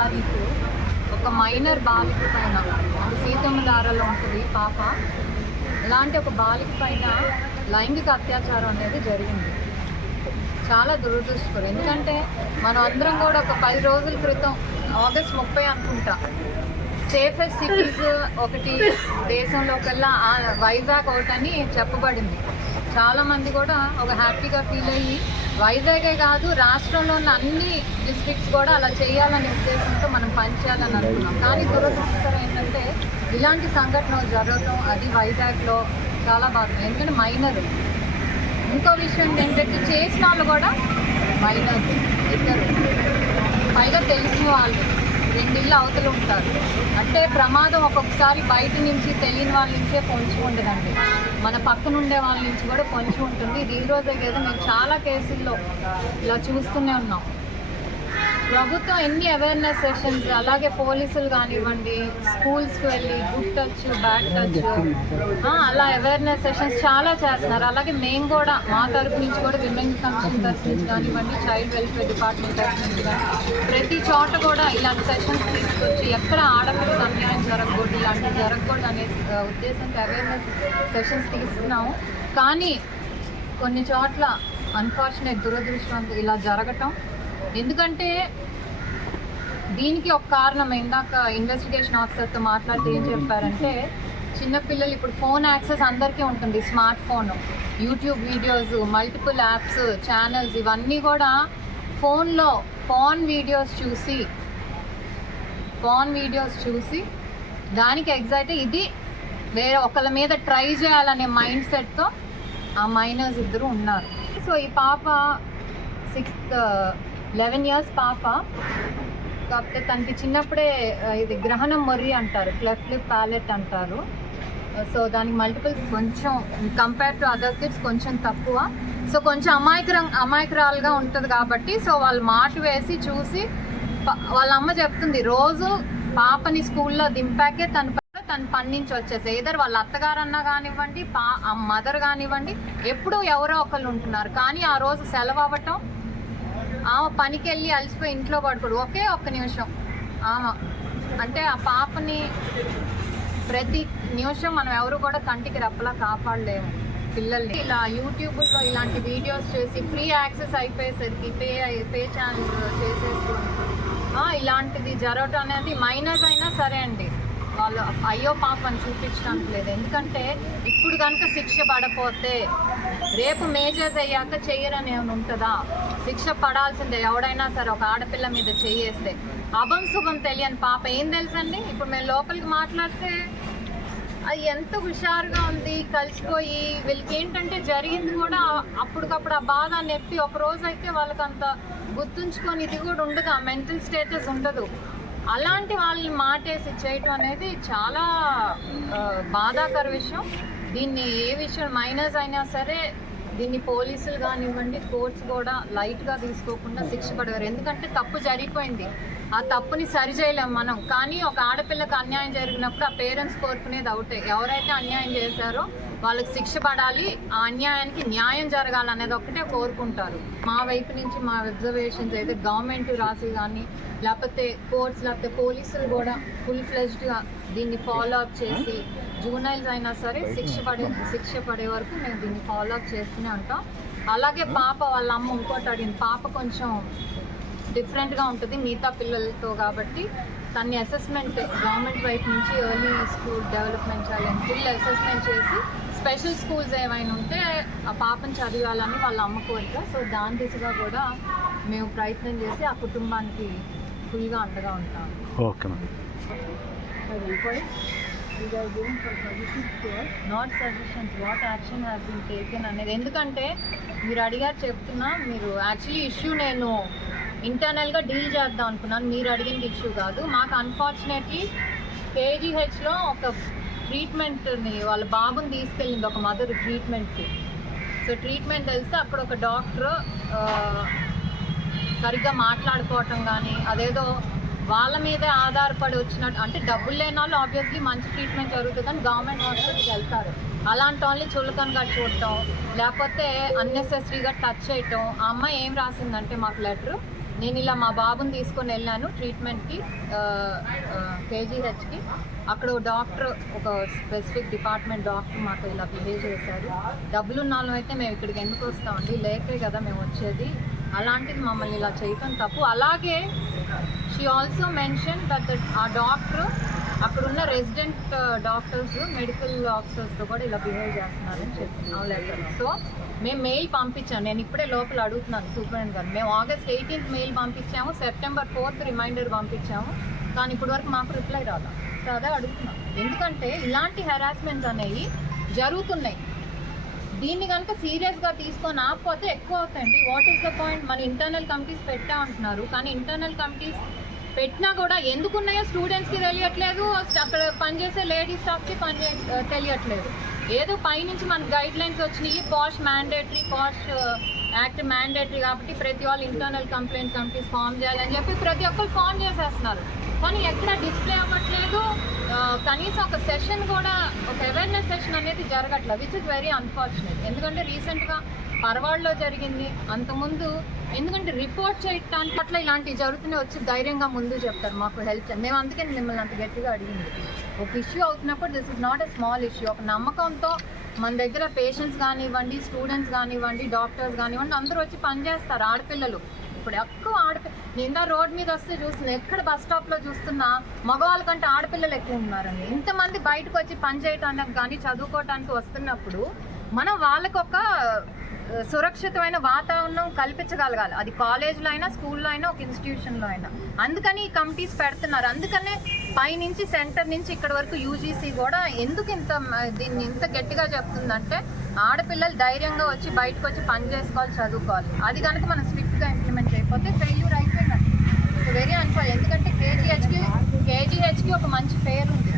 ఏడో తారీఖు ఒక మైనర్ బాలిక పైన సీతమ్మ దారలో ఉంటుంది పాప. ఇలాంటి ఒక బాలిక పైన లైంగిక అత్యాచారం అనేది జరిగింది. చాలా దురదృష్టకరం. ఎందుకంటే మనం అందరం కూడా ఒక పది రోజుల క్రితం ఆగస్ట్ ముప్పై అనుకుంటా. సేఫెస్ట్ సిటీస్ ఒకటి దేశంలోకెల్లా వైజాగ్ ఒకటని చెప్పబడింది. చాలామంది కూడా ఒక హ్యాపీగా ఫీల్ అయ్యి వైజాగే కాదు రాష్ట్రంలో ఉన్న అన్ని డిస్ట్రిక్ట్స్ కూడా అలా చేయాలనే ఉద్దేశంతో మనం పనిచేయాలని అనుకున్నాం. కానీ దురదృష్టకరం ఏంటంటే ఇలాంటి సంఘటనలు జరగటం అది వైజాగ్లో చాలా బాగుంది ఎందుకంటే మైనర్ ఇంకో విషయం ఏంటంటే చేసిన వాళ్ళు కూడా మైనర్ ఇద్దరు. పైగా తెలిసిన వాళ్ళు. రెండిళ్ళు అవతలు ఉంటారు. అంటే ప్రమాదం ఒక్కొక్కసారి బయట నుంచి తెలియని వాళ్ళ నుంచే పొంచి ఉండదండి. మన పక్కన ఉండే వాళ్ళ నుంచి కూడా పొంచి ఉంటుంది. ఇది ఈ రోజే కదా మేము చాలా కేసుల్లో ఇలా చూస్తూనే ఉన్నాం. ప్రభుత్వం ఎన్ని అవేర్నెస్ సెషన్స్ అలాగే పోలీసులు కానివ్వండి స్కూల్స్కి వెళ్ళి గుడ్ టచ్ బ్యాడ్ టచ్ అలా అవేర్నెస్ సెషన్స్ చాలా చేస్తున్నారు. అలాగే మేము కూడా మా తరపు నుంచి కూడా విమెన్ కమిషన్ తరఫు నుంచి కానివ్వండి చైల్డ్ వెల్ఫేర్ డిపార్ట్మెంట్ తరఫు నుంచి ప్రతి చోట కూడా ఇలాంటి సెషన్స్ తీసుకొచ్చి ఎక్కడ ఆడపిల్లకి అన్యాయం జరగకూడదు ఇలాంటివి జరగకూడదు అనే ఉద్దేశంతో అవేర్నెస్ సెషన్స్ తీసుకున్నాము కానీ కొన్ని చోట్ల అన్ఫార్చునేట్ దురదృష్టం ఇలా జరగటం ఎందుకంటే దీనికి ఒక కారణం ఇందాక ఇన్వెస్టిగేషన్ ఆఫీసర్తో మాట్లాడితే ఏం చెప్పారంటే చిన్నపిల్లలు ఇప్పుడు ఫోన్ యాక్సెస్ అందరికీ ఉంటుంది smart phone YouTube videos multiple apps channels ఇవన్నీ కూడా ఫోన్లో ఫోన్ వీడియోస్ చూసి ఫోన్ వీడియోస్ చూసి దానికి ఎగ్జైట్ ఇది వేరే ఒకళ్ళ మీద ట్రై చేయాలనే మైండ్ సెట్తో ఆ మైనర్స్ ఇద్దరు ఉన్నారు. సో ఈ పాప సిక్స్త్ లెవెన్ ఇయర్స్ పాప. కాకపోతే తనకి చిన్నప్పుడే ఇది గ్రహణం మొర్రి అంటారు క్లెఫ్ట్ ప్యాలెట్ అంటారు. సో దానికి మల్టిపుల్ కొంచెం కంపేర్ టు అదర్ కిడ్స్ కొంచెం తక్కువ. సో కొంచెం అమాయకరం అమాయకురాలుగా ఉంటుంది కాబట్టి సో వాళ్ళు మాట వేసి చూసి వాళ్ళ అమ్మ చెప్తుంది రోజు పాపని స్కూల్లో దింపాకే తన తను తన వచ్చేసి. ఏదర్ వాళ్ళ అత్తగారన్నా కానివ్వండి పా మదర్ కానివ్వండి ఎప్పుడూ ఎవరో ఒకళ్ళు ఉంటున్నారు. కానీ ఆ రోజు సెలవు అవ్వటం ఆమె పనికి వెళ్ళి అలసిపోయి ఇంట్లో పడుకోడు. ఒకే ఒక్క నిమిషం. ఆమె అంటే ఆ పాపని ప్రతి నిమిషం మనం ఎవరు కూడా కంటికి రెప్పలా కాపాడలేము పిల్లల్ని. ఇలా యూట్యూబ్లో ఇలాంటి వీడియోస్ చేసి ఫ్రీ యాక్సెస్ అయిపోయేసరికి పే పే ఛానల్ చేసేసి ఇలాంటిది జరగటం అనేది మైనస్ అయినా సరే అండి. వాళ్ళు అయ్యో పాపని చూపించడానికి లేదు. ఎందుకంటే ఇప్పుడు కనుక శిక్ష పడపోతే రేపు మేజర్స్ అయ్యాక చెయ్యరని ఏమైనా ఉంటుందా? శిక్ష పడాల్సిందే. ఎవడైనా సరే ఒక ఆడపిల్ల మీద చెయ్యేస్తే అభం శుభం తెలియని పాప ఏం తెలుసండి? ఇప్పుడు మేము లోపలికి మాట్లాడితే అది ఎంత హుషారుగా ఉంది కలిసిపోయి వీళ్ళకి ఏంటంటే జరిగింది కూడా అప్పటికప్పుడు ఆ బాధ నెప్పి ఒక రోజు అయితే వాళ్ళకంత అంత గుర్తుంచుకొని ఇది కూడా ఉండదు. ఆ మెంటల్ స్టేటస్ ఉండదు. అలాంటి వాళ్ళని మాటేసి చేయటం అనేది చాలా బాధాకర విషయం. దీన్ని ఏ విషయం మైనస్ అయినా సరే దీన్ని పోలీసులు కానివ్వండి కోర్ట్స్ కూడా లైట్గా తీసుకోకుండా శిక్ష పడేవారు. ఎందుకంటే తప్పు జరిగిపోయింది. ఆ తప్పుని సరిచేయలేం మనం. కానీ ఒక ఆడపిల్లకి అన్యాయం జరిగినప్పుడు ఆ పేరెంట్స్ కోరుకునేది అవుటే. ఎవరైతే అన్యాయం చేశారో వాళ్ళకి శిక్ష పడాలి ఆ అన్యాయానికి న్యాయం జరగాలనేది ఒక్కటే కోరుకుంటారు. మా వైపు నుంచి మా అబ్జర్వేషన్స్ అయితే గవర్నమెంట్ రాసి కానీ లేకపోతే కోర్ట్స్ లేకపోతే పోలీసులు కూడా ఫుల్ ఫ్లెజ్డ్గా దీన్ని ఫాలో అప్ చేసి జూనైల్స్ అయినా సరే శిక్ష పడే శిక్ష పడే వరకు మేము దీన్ని ఫాలో అప్ చేస్తూనే ఉంటాం. అలాగే పాప వాళ్ళ అమ్మ ఇంకోటి అడిగింది పాప కొంచెం డిఫరెంట్గా ఉంటుంది మిగతా పిల్లలతో కాబట్టి తన్ని అసెస్మెంట్ గవర్నమెంట్ వైపు నుంచి ఎర్లీ స్కూల్ డెవలప్మెంట్ చేయాలని ఫుల్ అసెస్మెంట్ చేసి స్పెషల్ స్కూల్స్ ఏమైనా ఉంటే ఆ పాపను చదివాలని వాళ్ళ అమ్మ కోరిక. సో దాని దిశగా కూడా మేము ప్రయత్నం చేసి ఆ కుటుంబానికి ఫుల్గా అండగా ఉంటాం. Okay not suggestions what action has been taken అనేది. ఎందుకంటే మీరు అడిగారు చెప్తున్నా మీరు యాక్చువల్లీ ఇష్యూ నేను ఇంటర్నల్గా డీల్ చేద్దాం అనుకున్నాను. మీరు అడిగిన ఇష్యూ కాదు. మాకు అన్ఫార్చునేట్లీ కేజీహెచ్లో ఒక ట్రీట్మెంట్ని వాళ్ళ బాబుని తీసుకెళ్ళింది ఒక మదర్ ట్రీట్మెంట్కి సో ట్రీట్మెంట్ తెలిస్తే అక్కడ ఒక డాక్టర్ సరిగ్గా మాట్లాడుకోవటం కానీ అదేదో వాళ్ళ మీదే ఆధారపడి వచ్చినట్టు అంటే డబ్బులు లేని వాళ్ళు ఆబ్వియస్లీ మంచి ట్రీట్మెంట్ జరుగుతుందని గవర్నమెంట్ హాస్పిటల్కి వెళ్తారు. అలాంటి వాళ్ళని చులకనగా చూడటం లేకపోతే అన్నెసెసరీగా టచ్ చేయటం ఆ అమ్మాయి ఏం రాసిందంటే మాకు లెటర్ నేను ఇలా మా బాబుని తీసుకొని వెళ్ళాను ట్రీట్మెంట్కి కేజీహెచ్కి. అక్కడ డాక్టర్ ఒక స్పెసిఫిక్ డిపార్ట్మెంట్ డాక్టర్ మాకు ఇలా బిహేవ్ చేశారు. డబ్బులు ఉన్న అయితే మేము ఇక్కడికి ఎందుకు వస్తామండి? లేకే కదా మేము వచ్చేది. అలాంటిది మమ్మల్ని ఇలా చేయటం తప్పు. అలాగే షీ ఆల్సో మెన్షన్ దట్ ఆ డాక్టర్ అక్కడున్న రెసిడెంట్ డాక్టర్స్ మెడికల్ ఆఫీసర్స్తో కూడా ఇలా బిహేవ్ చేస్తున్నారని చెప్తున్నాం లెటర్ సో మేము మెయిల్ పంపించాం. నేను ఇప్పుడే లోపల అడుగుతున్నాను సూపరింటెండెంట్ గారు మేము ఆగస్ట్ ఎయిటీన్త్ మెయిల్ పంపించాము. సెప్టెంబర్ ఫోర్త్ రిమైండర్ పంపించాము. కానీ ఇప్పటి వరకు మాకు రిప్లై రాదా సో అదే అడుగుతున్నాం. ఎందుకంటే ఇలాంటి హెరాస్మెంట్స్ అనేవి జరుగుతున్నాయి. దీన్ని కనుక సీరియస్గా తీసుకొని ఆకపోతే ఎక్కువ అవుతాయండి. వాట్ ఈస్ ద పాయింట్ మన ఇంటర్నల్ కమిటీస్ పెట్టా అంటున్నారు. కానీ ఇంటర్నల్ కమిటీస్ పెట్టినా కూడా ఎందుకు ఉన్నాయో స్టూడెంట్స్కి తెలియట్లేదు. అక్కడ పనిచేసే లేడీ స్టాఫ్కి పని తెలియట్లేదు. ఏదో పైనుంచి మనకు గైడ్ లైన్స్ వచ్చినాయి POSH mandatory POSH act mandatory కాబట్టి ప్రతి వాళ్ళు ఇంటర్నల్ కంప్లైంట్ కమిటీస్ ఫామ్ చేయాలని చెప్పి ప్రతి ఒక్కరు ఫామ్ చేసేస్తున్నారు. కానీ ఎక్కడ డిస్ప్లే అవ్వట్లేదు. కనీసం ఒక సెషన్ కూడా ఒక అవేర్నెస్ సెషన్ అనేది జరగట్లేదు. విచ్ ఇస్ వెరీ అన్ఫార్చునేట్ ఎందుకంటే రీసెంట్గా పరవాడలో జరిగింది. అంతకుముందు ఎందుకంటే రిపోర్ట్ చేయటానికి అట్లా ఇలాంటివి జరుగుతున్నాయి వచ్చి ధైర్యంగా ముందు చెప్తారు మాకు హెల్ప్ మేము అందుకే మిమ్మల్ని అంత గట్టిగా అడిగింది. ఒక ఇష్యూ అవుతున్నప్పుడు this is not a small issue ఒక నమ్మకంతో మన దగ్గర పేషెంట్స్ కానివ్వండి స్టూడెంట్స్ కానివ్వండి డాక్టర్స్ కానివ్వండి అందరూ వచ్చి పనిచేస్తారు ఆడపిల్లలు. ఇప్పుడు ఎక్కువ ఆడపి నింద రోడ్ మీద వస్తే చూస్తున్నా ఎక్కడ బస్ స్టాప్లో చూస్తున్నా మగవాళ్ళ కంటే ఆడపిల్లలు ఎక్కువ ఉన్నారండి. ఇంతమంది బయటకు వచ్చి పని చేయటానికి కానీ చదువుకోవటానికి వస్తున్నప్పుడు మనం వాళ్ళకు ఒక సురక్షితమైన వాతావరణం కల్పించగలగాలి. అది కాలేజ్లో అయినా స్కూల్లో అయినా ఒక ఇన్స్టిట్యూషన్లో అయినా. అందుకని ఈ కమిటీస్ పెడుతున్నారు. అందుకనే పైనుంచి సెంటర్ నుంచి ఇక్కడ వరకు యూజీసీ కూడా ఎందుకు ఇంత దీన్ని ఇంత గట్టిగా చెప్తుందంటే ఆడపిల్లలు ధైర్యంగా వచ్చి బయటకు వచ్చి పని చేసుకోవాలి చదువుకోవాలి. అది కనుక మనం స్ట్రిక్ట్గా ఇంప్లిమెంట్ చేయకపోతే ఫెయిల్యూర్ అయిపోయిందండి. వెరీ అనుకోవాలి ఎందుకంటే కేజీహెచ్కి కేజీహెచ్కి ఒక మంచి పేరు ఉంది